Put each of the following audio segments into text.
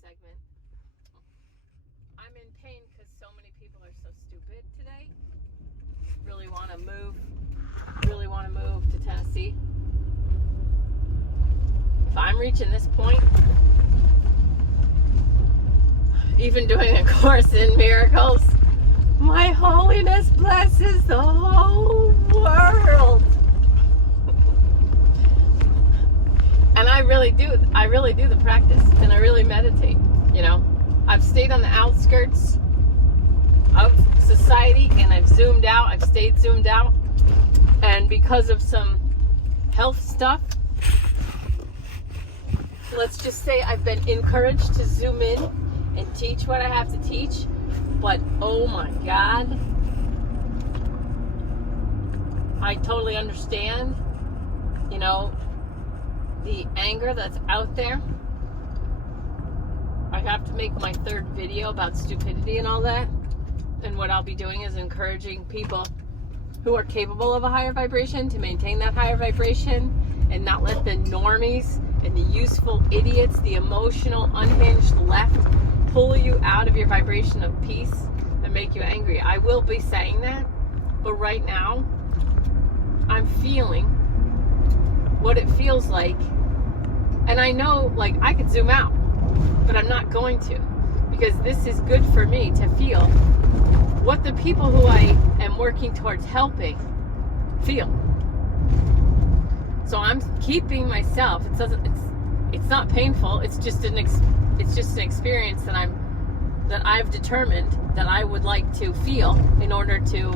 segment. I'm in pain because so many people are so stupid today. Really want to move to Tennessee. If I'm reaching this point, even doing a course in miracles, my holiness blesses the whole world. And I really do the practice, and I really meditate. You know, I've stayed on the outskirts of society, and I've zoomed out. I've stayed zoomed out, and because of some health stuff, let's just say I've been encouraged to zoom in and teach what I have to teach. But oh my God, I totally understand, you know, the anger that's out there. I have to make my third video about stupidity and all that. And what I'll be doing is encouraging people who are capable of a higher vibration to maintain that higher vibration and not let the normies and the useful idiots, the emotional, unhinged left pull you out of your vibration of peace and make you angry. I will be saying that, but right now I'm feeling what it feels like, and I know, like, I could zoom out, but I'm not going to, because this is good for me to feel what the people who I am working towards helping feel. So I'm keeping myself. It's not painful. It's just an experience that I've determined that I would like to feel in order to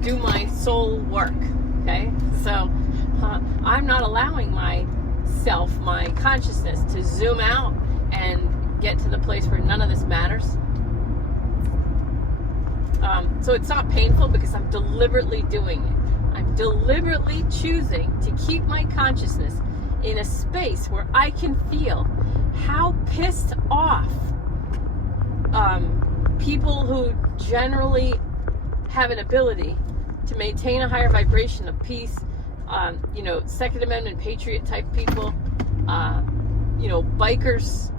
do my soul work. Okay, so I'm not allowing myself, my consciousness, to zoom out and get to the place where none of this matters. So it's not painful because I'm deliberately doing it. I'm deliberately choosing to keep my consciousness in a space where I can feel how pissed off people who generally have an ability to maintain a higher vibration of peace, you know, Second Amendment patriot type people, you know, bikers,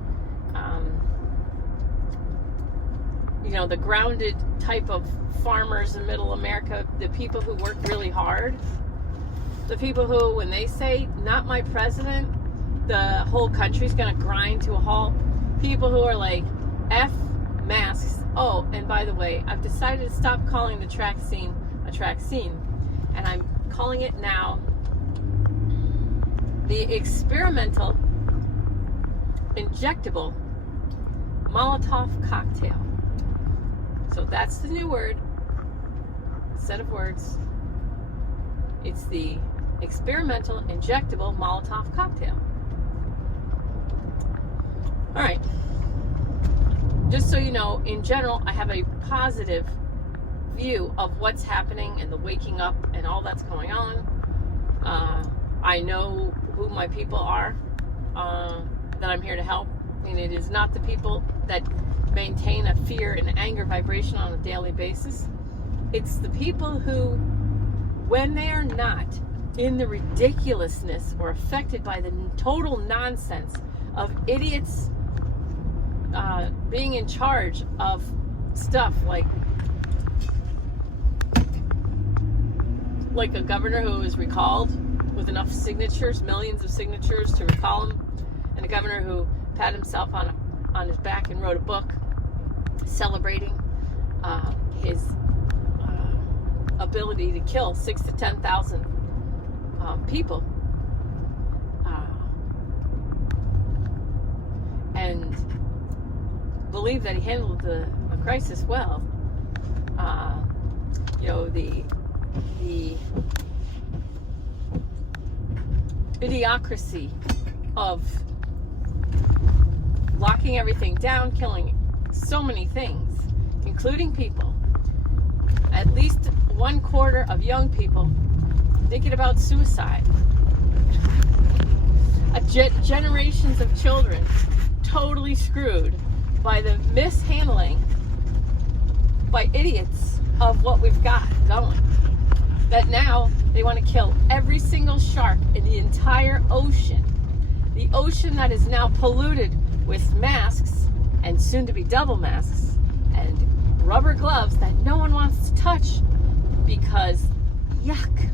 you know, the grounded type of farmers in middle America, the people who work really hard, the people who, when they say, not my president, the whole country's gonna grind to a halt, people who are like, F masks. Oh, and by the way, I've decided to stop calling the track scene a track scene, and I'm calling it now the experimental injectable Molotov cocktail. So that's the new word, set of words. It's the experimental injectable Molotov cocktail. All right. Just so you know, in general, I have a positive view of what's happening and the waking up and all that's going on. I know who my people are that I'm here to help, and it is not the people that maintain a fear and anger vibration on a daily basis. It's the people who, when they are not in the ridiculousness or affected by the total nonsense of idiots being in charge of stuff like a governor who was recalled with enough signatures, millions of signatures to recall him, and a governor who pat himself on his back and wrote a book celebrating his ability to kill 6,000 to 10,000 people, and believe that he handled the crisis well. You know, the idiocracy of locking everything down, killing so many things, including people. At least 1/4 of young people thinking about suicide. Generations of children totally screwed by the mishandling by idiots of what we've got going. That now they want to kill every single shark in the entire ocean The ocean that is now polluted with masks and soon to be double masks and rubber gloves that no one wants to touch because yuck.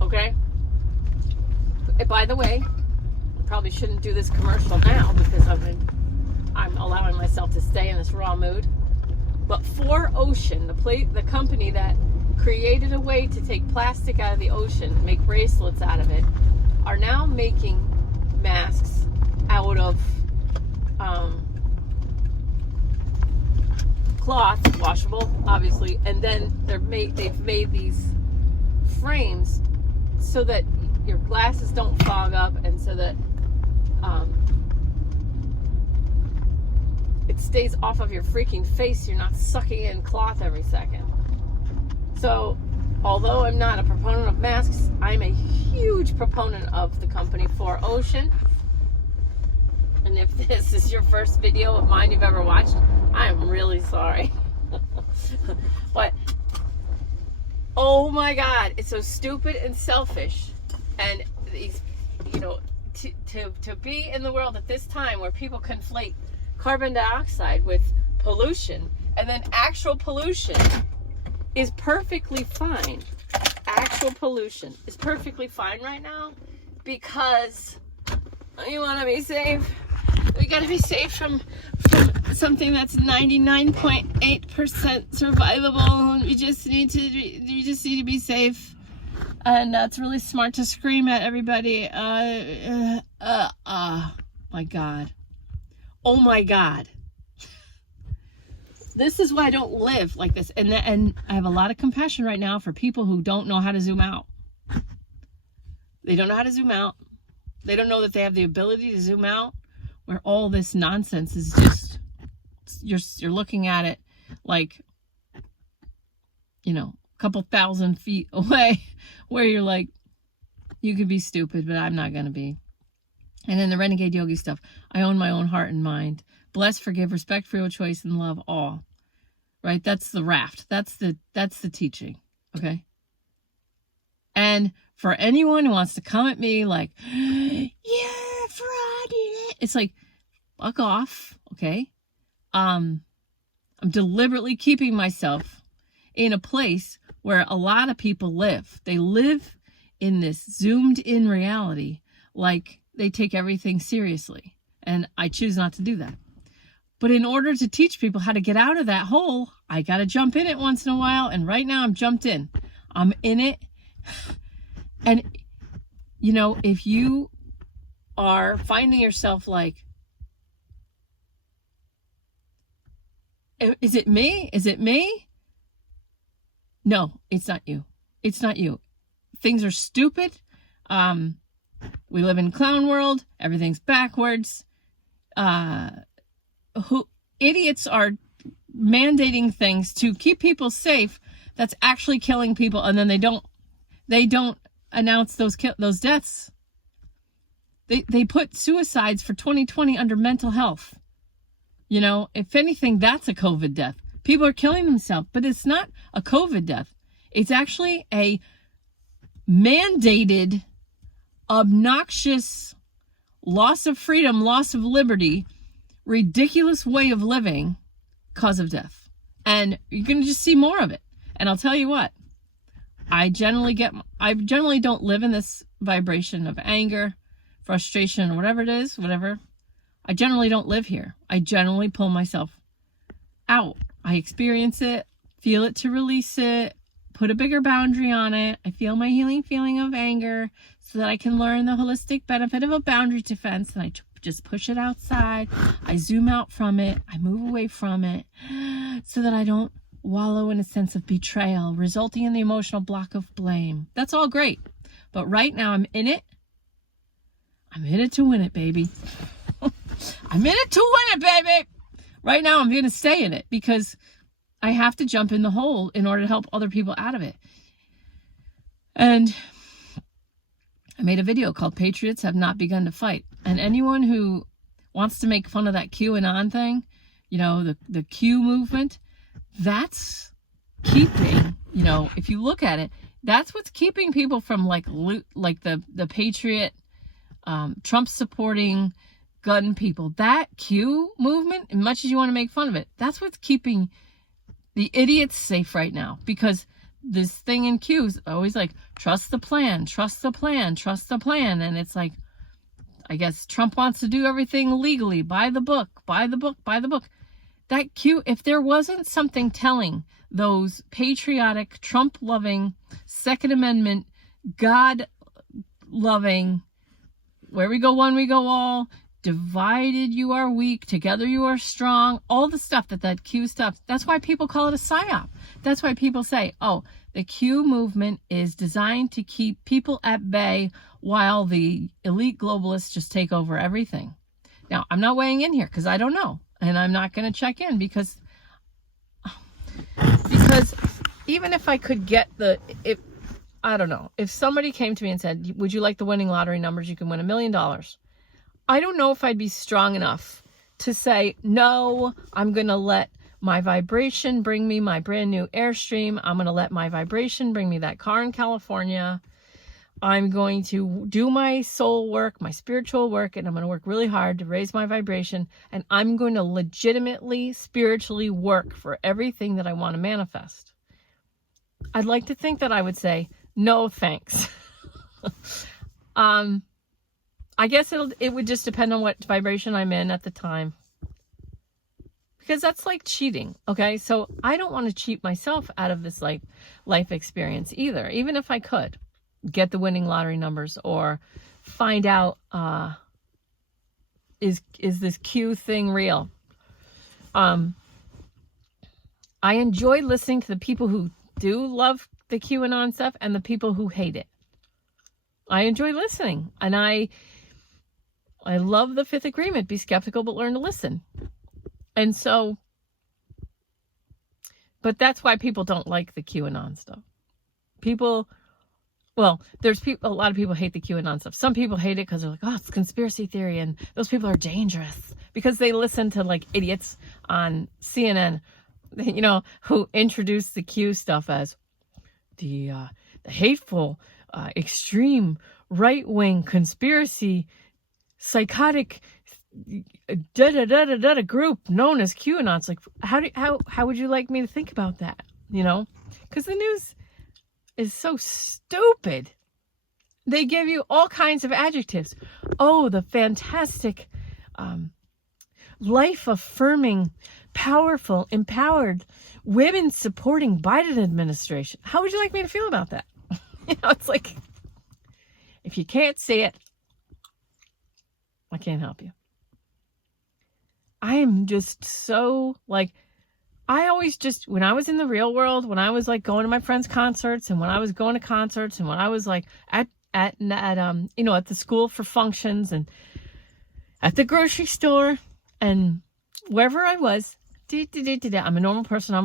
Okay? By the way, I probably shouldn't do this commercial now because I'm allowing myself to stay in this raw mood. But 4Ocean, the company that created a way to take plastic out of the ocean, make bracelets out of it, are now making masks out of cloth, washable, obviously, and then they've made these frames so that your glasses don't fog up and so that it stays off of your freaking face. You're not sucking in cloth every second. So, although I'm not a proponent of masks, I'm a huge proponent of the company 4Ocean. And if this is your first video of mine you've ever watched, I'm really sorry. But, oh my God, it's so stupid and selfish. And these, you know, to be in the world at this time where people conflate carbon dioxide with pollution, and then actual pollution is perfectly fine. Actual pollution is perfectly fine right now because you want to be safe. We got to be safe from something that's 99.8% survivable, and we just need to be safe. And it's really smart to scream at everybody. My God. Oh my God. This is why I don't live like this. And I have a lot of compassion right now for people who don't know how to zoom out. They don't know how to zoom out. They don't know that they have the ability to zoom out, where all this nonsense is just, you're looking at it like, you know, a couple thousand feet away, where you're like, you could be stupid, but I'm not going to be. And then the Renegade Yogi stuff. I own my own heart and mind. Bless, forgive, respect, free will, choice, and love all. Right? That's the raft. That's the teaching. Okay? And for anyone who wants to come at me like, you're fraudulent, it's like, fuck off. Okay? I'm deliberately keeping myself in a place where a lot of people live. They live in this zoomed in reality, like they take everything seriously. And I choose not to do that. But in order to teach people how to get out of that hole, I got to jump in it once in a while. And right now I'm jumped in. I'm in it. And, you know, if you are finding yourself like, is it me? Is it me? No, it's not you. It's not you. Things are stupid. We live in clown world. Everything's backwards. Idiots are mandating things to keep people safe that's actually killing people, and then they don't announce those deaths. They put suicides for 2020 under mental health. You know, if anything, that's a COVID death. People are killing themselves, but it's not a COVID death. It's actually a mandated, obnoxious loss of freedom, loss of liberty, ridiculous way of living cause of death. And you're going to just see more of it. And I'll tell you what, I generally don't live in this vibration of anger, frustration, whatever it is, whatever. I generally don't live here. I generally pull myself out. I experience it, feel it to release it, put a bigger boundary on it. I feel my healing feeling of anger so that I can learn the holistic benefit of a boundary defense, and I just push it outside. I zoom out from it. I move away from it so that I don't wallow in a sense of betrayal, resulting in the emotional block of blame. That's all great. But right now I'm in it. I'm in it to win it, baby. I'm in it to win it, baby. Right now I'm going to stay in it because I have to jump in the hole in order to help other people out of it. And I made a video called Patriots Have Not Begun to Fight. And anyone who wants to make fun of that QAnon thing, you know, the Q movement, that's keeping, you know, if you look at it, that's what's keeping people from like the Patriot Trump supporting gun people. That Q movement, as much as you want to make fun of it, that's what's keeping the idiots safe right now. Because this thing in Q is always like, trust the plan, trust the plan, trust the plan. And it's like, I guess Trump wants to do everything legally, by the book, by the book, by the book. That Q, if there wasn't something telling those patriotic, Trump-loving, Second Amendment, God-loving, where we go one, we go all, divided you are weak, together you are strong, all the stuff that Q stuff, that's why people call it a psyop. That's why people say, oh, the Q movement is designed to keep people at bay while the elite globalists just take over everything. Now, I'm not weighing in here because I don't know. And I'm not going to check in because even if I could get I don't know, if somebody came to me and said, would you like the winning lottery numbers? You can win $1 million. I don't know if I'd be strong enough to say, no, I'm going to let my vibration bring me my brand new Airstream. I'm going to let my vibration bring me that car in California. I'm going to do my soul work, my spiritual work, and I'm going to work really hard to raise my vibration. And I'm going to legitimately, spiritually work for everything that I want to manifest. I'd like to think that I would say, no, thanks. I guess it would just depend on what vibration I'm in at the time. Because that's like cheating, okay? So I don't want to cheat myself out of this life experience either, even if I could get the winning lottery numbers or find out is this Q thing real. I enjoy listening to the people who do love the QAnon stuff and the people who hate it. I enjoy listening, and I love the fifth agreement, be skeptical but learn to listen. And so, but that's why people don't like the QAnon stuff. There's a lot of people hate the QAnon stuff. Some people hate it because they're like, oh, it's conspiracy theory, and those people are dangerous because they listen to like idiots on CNN, who introduce the Q stuff as the hateful, extreme, right-wing, conspiracy, psychotic, group known as QAnon. It's like, how would you like me to think about that? Because the news is so stupid. They give you all kinds of adjectives. Oh, the fantastic, life-affirming, powerful, empowered, women-supporting Biden administration. How would you like me to feel about that? It's like, if you can't see it, I can't help you. I am just so I always just, when I was in the real world, when I was like going to my friends' concerts and when I was going to concerts and when I was like at the school for functions and at the grocery store and wherever I was, I'm a normal person. I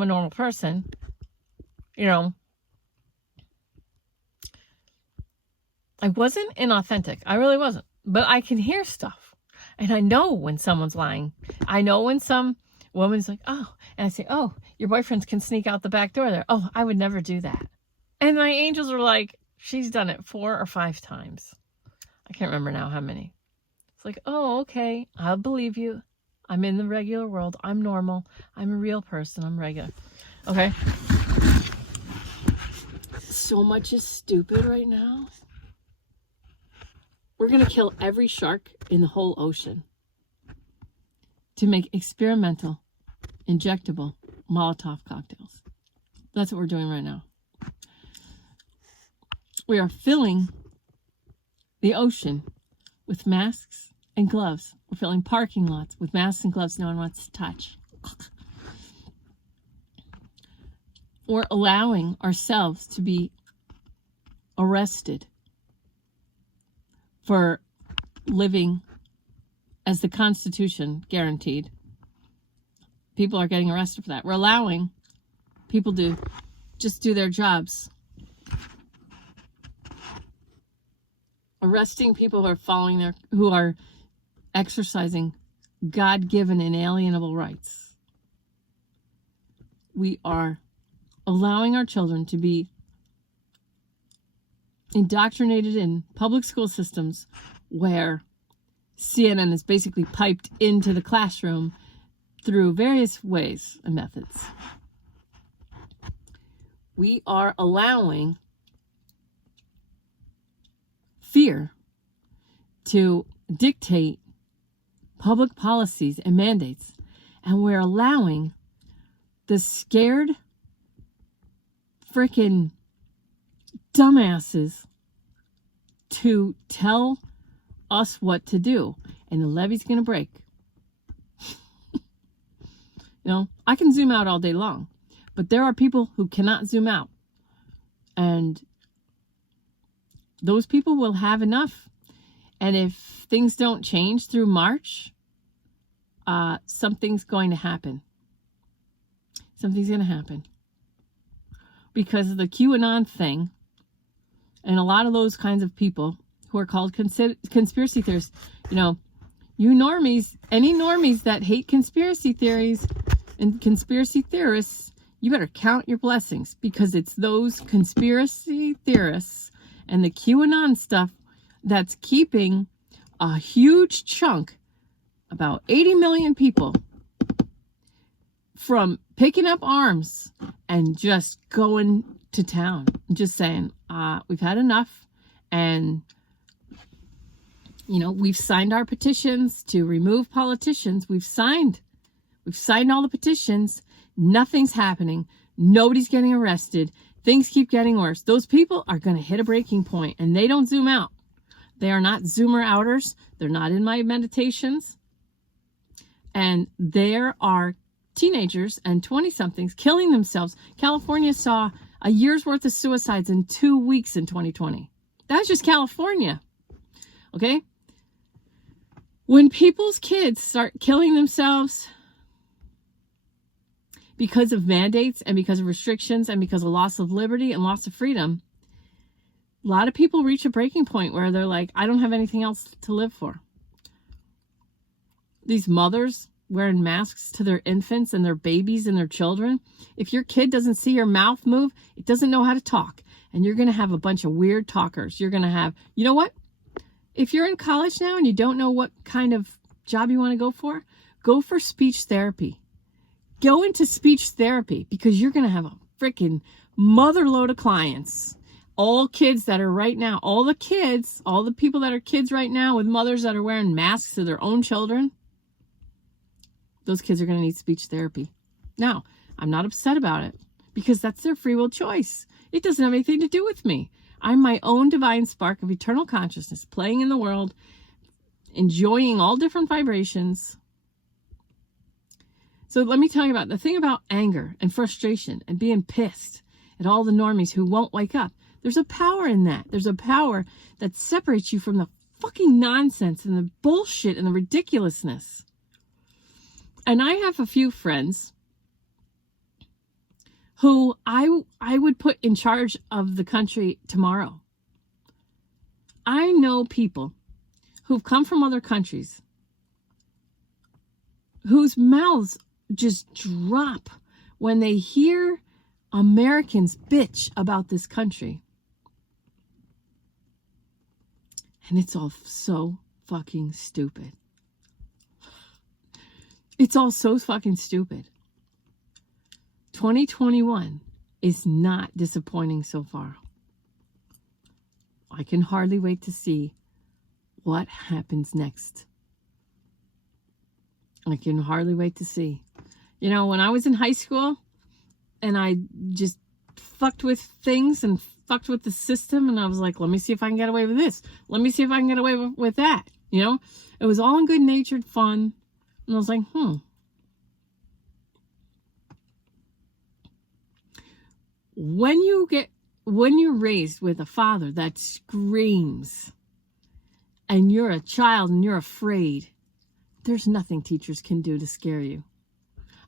wasn't inauthentic. I really wasn't. But I can hear stuff. And I know when someone's lying. I know when some woman's like, oh, and I say, oh, your boyfriend can sneak out the back door there. Oh, I would never do that. And my angels were like, she's done it 4 or 5 times. I can't remember now how many. It's like, oh, okay, I'll believe you. I'm in the regular world. I'm normal. I'm a real person. I'm regular. Okay? So much is stupid right now. We're going to kill every shark in the whole ocean to make experimental, injectable Molotov cocktails. That's what we're doing right now. We are filling the ocean with masks and gloves. We're filling parking lots with masks and gloves no one wants to touch. We're allowing ourselves to be arrested for living as the Constitution guaranteed. People are getting arrested for that. We're allowing people to just do their jobs. Arresting people who are exercising God-given inalienable rights. We are allowing our children to be indoctrinated in public school systems where CNN is basically piped into the classroom through various ways and methods. We are allowing fear to dictate public policies and mandates, and we're allowing the scared freaking dumbasses to tell us what to do, and the levee's going to break. I can zoom out all day long, but there are people who cannot zoom out, and those people will have enough. And if things don't change through March, something's going to happen. Something's going to happen. Because of the QAnon thing, and a lot of those kinds of people who are called conspiracy theorists, you normies, any normies that hate conspiracy theories and conspiracy theorists, you better count your blessings, because it's those conspiracy theorists and the QAnon stuff that's keeping a huge chunk, about 80 million people, from picking up arms and just going to town, just saying, we've had enough. And, we've signed our petitions to remove politicians. We've signed all the petitions. Nothing's happening. Nobody's getting arrested. Things keep getting worse. Those people are going to hit a breaking point, and they don't zoom out. They are not zoomer outers. They're not in my meditations. And there are teenagers and 20-somethings killing themselves. California saw a year's worth of suicides in 2 weeks in 2020. That's just California. Okay? When people's kids start killing themselves because of mandates and because of restrictions and because of loss of liberty and loss of freedom, a lot of people reach a breaking point where they're like, I don't have anything else to live for. These mothers wearing masks to their infants and their babies and their children. If your kid doesn't see your mouth move, it doesn't know how to talk. And you're going to have a bunch of weird talkers. You're going to have, you know what? If you're in college now and you don't know what kind of job you want to go for speech therapy. Go into speech therapy, because you're going to have a freaking motherload of clients. All kids that are right now, all the people that are kids right now with mothers that are wearing masks to their own children, those kids are going to need speech therapy. Now, I'm not upset about it, because that's their free will choice. It doesn't have anything to do with me. I'm my own divine spark of eternal consciousness, playing in the world, enjoying all different vibrations. So let me tell you about the thing about anger and frustration and being pissed at all the normies who won't wake up. There's a power in that. There's a power that separates you from the fucking nonsense and the bullshit and the ridiculousness. And I have a few friends who I would put in charge of the country tomorrow. I know people who've come from other countries whose mouths just drop when they hear Americans bitch about this country. And it's all so fucking stupid. It's all so fucking stupid. 2021 is not disappointing so far. I can hardly wait to see what happens next. I can hardly wait to see. When I was in high school and I just fucked with things and fucked with the system, and I was like, let me see if I can get away with this. Let me see if I can get away with that. It was all in good-natured fun. And I was like, When you're raised with a father that screams and you're a child and you're afraid, there's nothing teachers can do to scare you.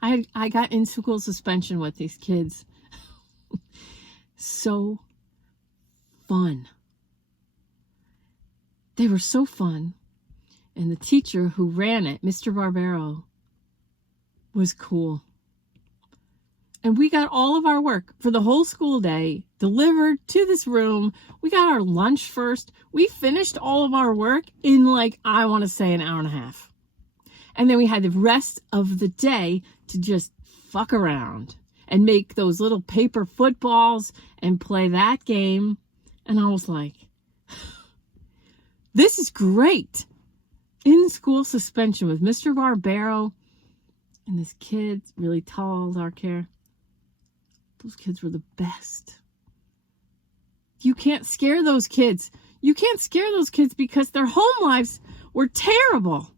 I got in school suspension with these kids. So fun. They were so fun. And the teacher who ran it, Mr. Barbero, was cool. And we got all of our work for the whole school day delivered to this room. We got our lunch first. We finished all of our work in like, I want to say an hour and a half. And then we had the rest of the day to just fuck around and make those little paper footballs and play that game. And I was like, this is great. In school suspension with Mr. Barbero and this kid, really tall, dark hair. Those kids were the best. You can't scare those kids. You can't scare those kids because their home lives were terrible.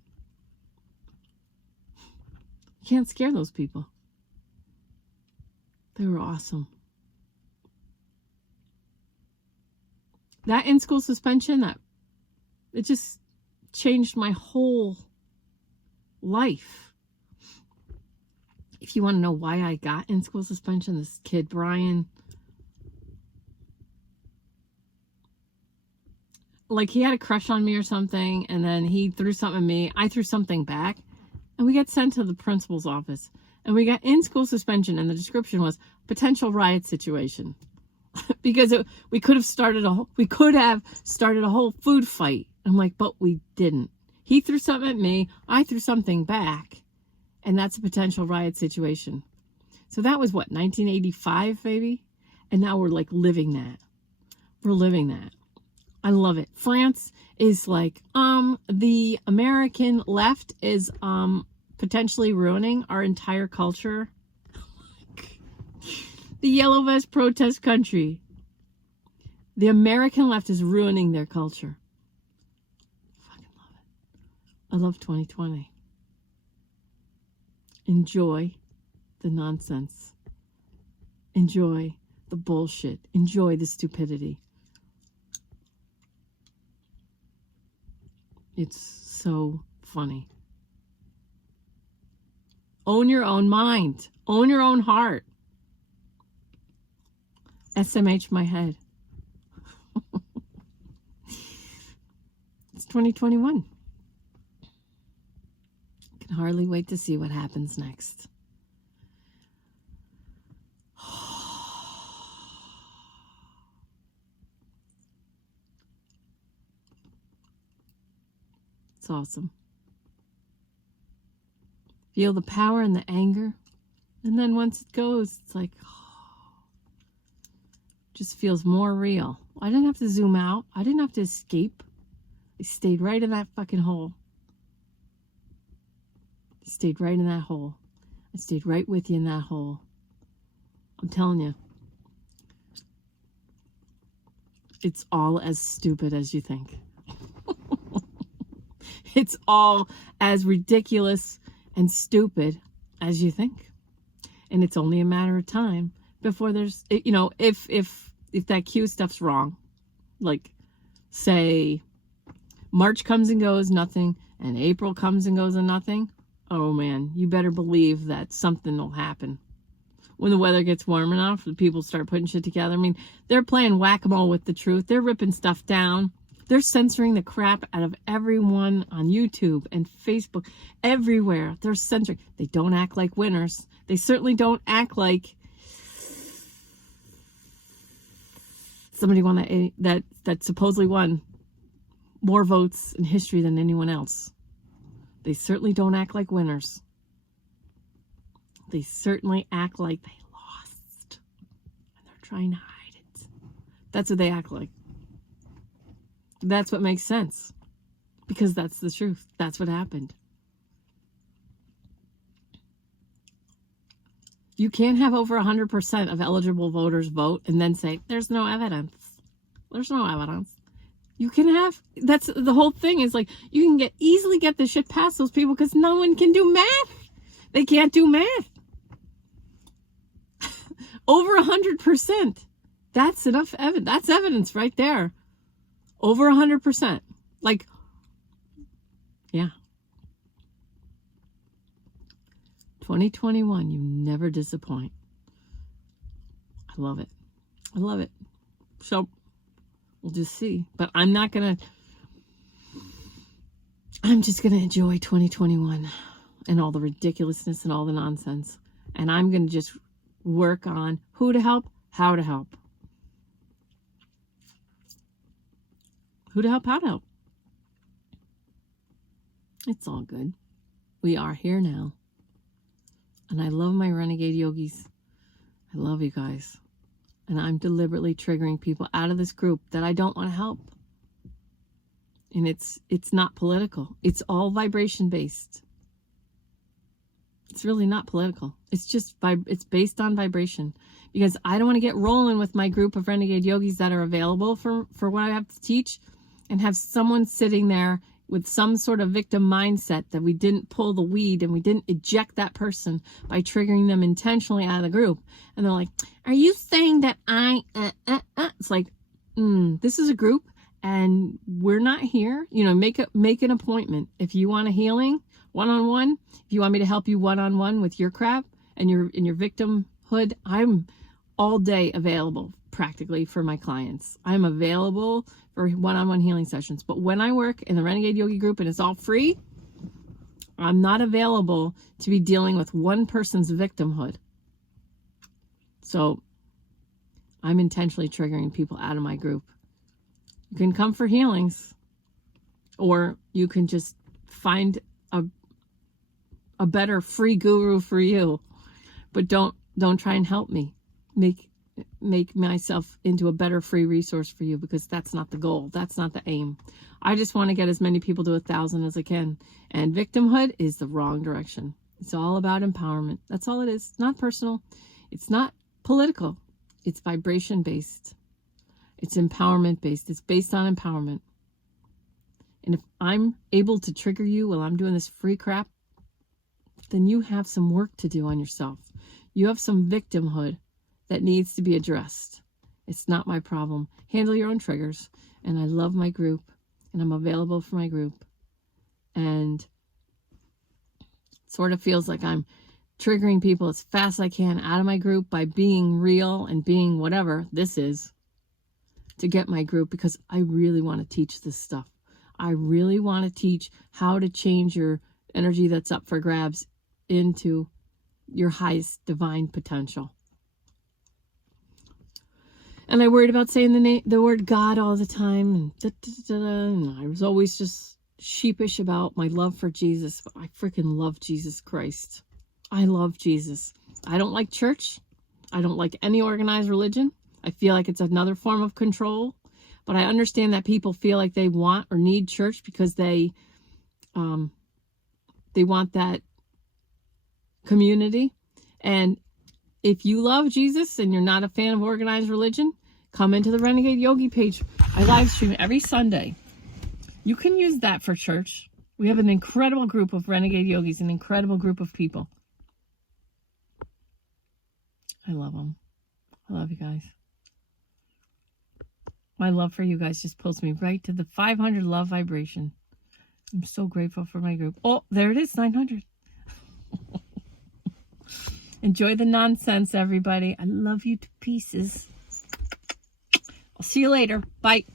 You can't scare those people. They were awesome. That in-school suspension, it just changed my whole life. If you want to know why I got in-school suspension, this kid, Brian, like he had a crush on me or something, and then he threw something at me. I threw something back, and we got sent to the principal's office. And we got in-school suspension, and the description was potential riot situation. Because we could have started a whole food fight. I'm like, but we didn't. He threw something at me, I threw something back, and that's a potential riot situation. So that was what, 1985, baby? And now we're like living that. We're living that. I love it. France is like, the American left is potentially ruining our entire culture. The yellow vest protest country. The American left is ruining their culture. I fucking love it. I love 2020. Enjoy the nonsense. Enjoy the bullshit. Enjoy the stupidity. It's so funny. Own your own mind. Own your own heart. SMH My Head. It's 2021. Can hardly wait to see what happens next. It's awesome. Feel the power and the anger. And then once it goes, it's like, just feels more real. I didn't have to zoom out. I didn't have to escape. I stayed right in that fucking hole. I stayed right in that hole. I stayed right with you in that hole. I'm telling you. It's all as stupid as you think. It's all as ridiculous and stupid as you think. And it's only a matter of time before there's, you know, if that Q stuff's wrong, like say March comes and goes, nothing, and April comes and goes and nothing, oh man, you better believe that something will happen. When the weather gets warm enough, the people start putting shit together. I mean, they're playing whack-a-mole with the truth. They're ripping stuff down. They're censoring the crap out of everyone on YouTube and Facebook, everywhere. They're censoring. They don't act like winners. They certainly don't act like somebody won that supposedly won more votes in history than anyone else. They certainly don't act like winners. They certainly act like they lost. And they're trying to hide it. That's what they act like. That's what makes sense. Because that's the truth. That's what happened. You can't have over 100% of eligible voters vote and then say, there's no evidence. There's no evidence. You can have, that's the whole thing is like, you can easily get this shit past those people because no one can do math. They can't do math. Over 100%. That's enough evidence. That's evidence right there. Over 100%. Like, yeah. 2021, you never disappoint. I love it. I love it. So, we'll just see. But I'm just going to enjoy 2021 and all the ridiculousness and all the nonsense. And I'm going to just work on who to help, how to help. Who to help, how to help. It's all good. We are here now. And I love my Renegade Yogis. I love you guys. And I'm deliberately triggering people out of this group that I don't want to help. And it's not political. It's all vibration based. It's really not political. It's just it's based on vibration. Because I don't want to get rolling with my group of Renegade Yogis that are available for what I have to teach, and have someone sitting there with some sort of victim mindset that we didn't pull the weed and we didn't eject that person by triggering them intentionally out of the group. And they're like, are you saying that It's like, this is a group and we're not here. You know, make an appointment. If you want a healing one-on-one, if you want me to help you one-on-one with your crap and your victimhood, I'm all day available practically for my clients. I'm available for one-on-one healing sessions. But when I work in the Renegade Yogi group and it's all free, I'm not available to be dealing with one person's victimhood. So I'm intentionally triggering people out of my group. You can come for healings, or you can just find a better free guru for you. But don't try and help me make myself into a better free resource for you, because that's not the goal. That's not the aim. I just want to get as many people to 1,000 as I can. And victimhood is the wrong direction. It's all about empowerment. That's all it is. It's not personal. It's not political. It's vibration based. It's empowerment based. It's based on empowerment. And if I'm able to trigger you while I'm doing this free crap, then you have some work to do on yourself. You have some victimhood that needs to be addressed. It's not my problem. Handle your own triggers. And I love my group, and I'm available for my group. And it sort of feels like I'm triggering people as fast as I can out of my group by being real and being whatever this is to get my group, because I really want to teach this stuff. I really want to teach how to change your energy that's up for grabs into your highest divine potential. And I worried about saying the word God all the time, and I was always just sheepish about my love for Jesus. But I freaking love Jesus Christ. I love Jesus. I don't like church. I don't like any organized religion. I feel like it's another form of control. But I understand that people feel like they want or need church because they want that community. And if you love Jesus and you're not a fan of organized religion, come into the Renegade Yogi page. I live stream every Sunday. You can use that for church. We have an incredible group of Renegade Yogis, an incredible group of people. I love them. I love you guys. My love for you guys just pulls me right to the 500 love vibration. I'm so grateful for my group. Oh, there it is, 900. Enjoy the nonsense, everybody. I love you to pieces. I'll see you later. Bye.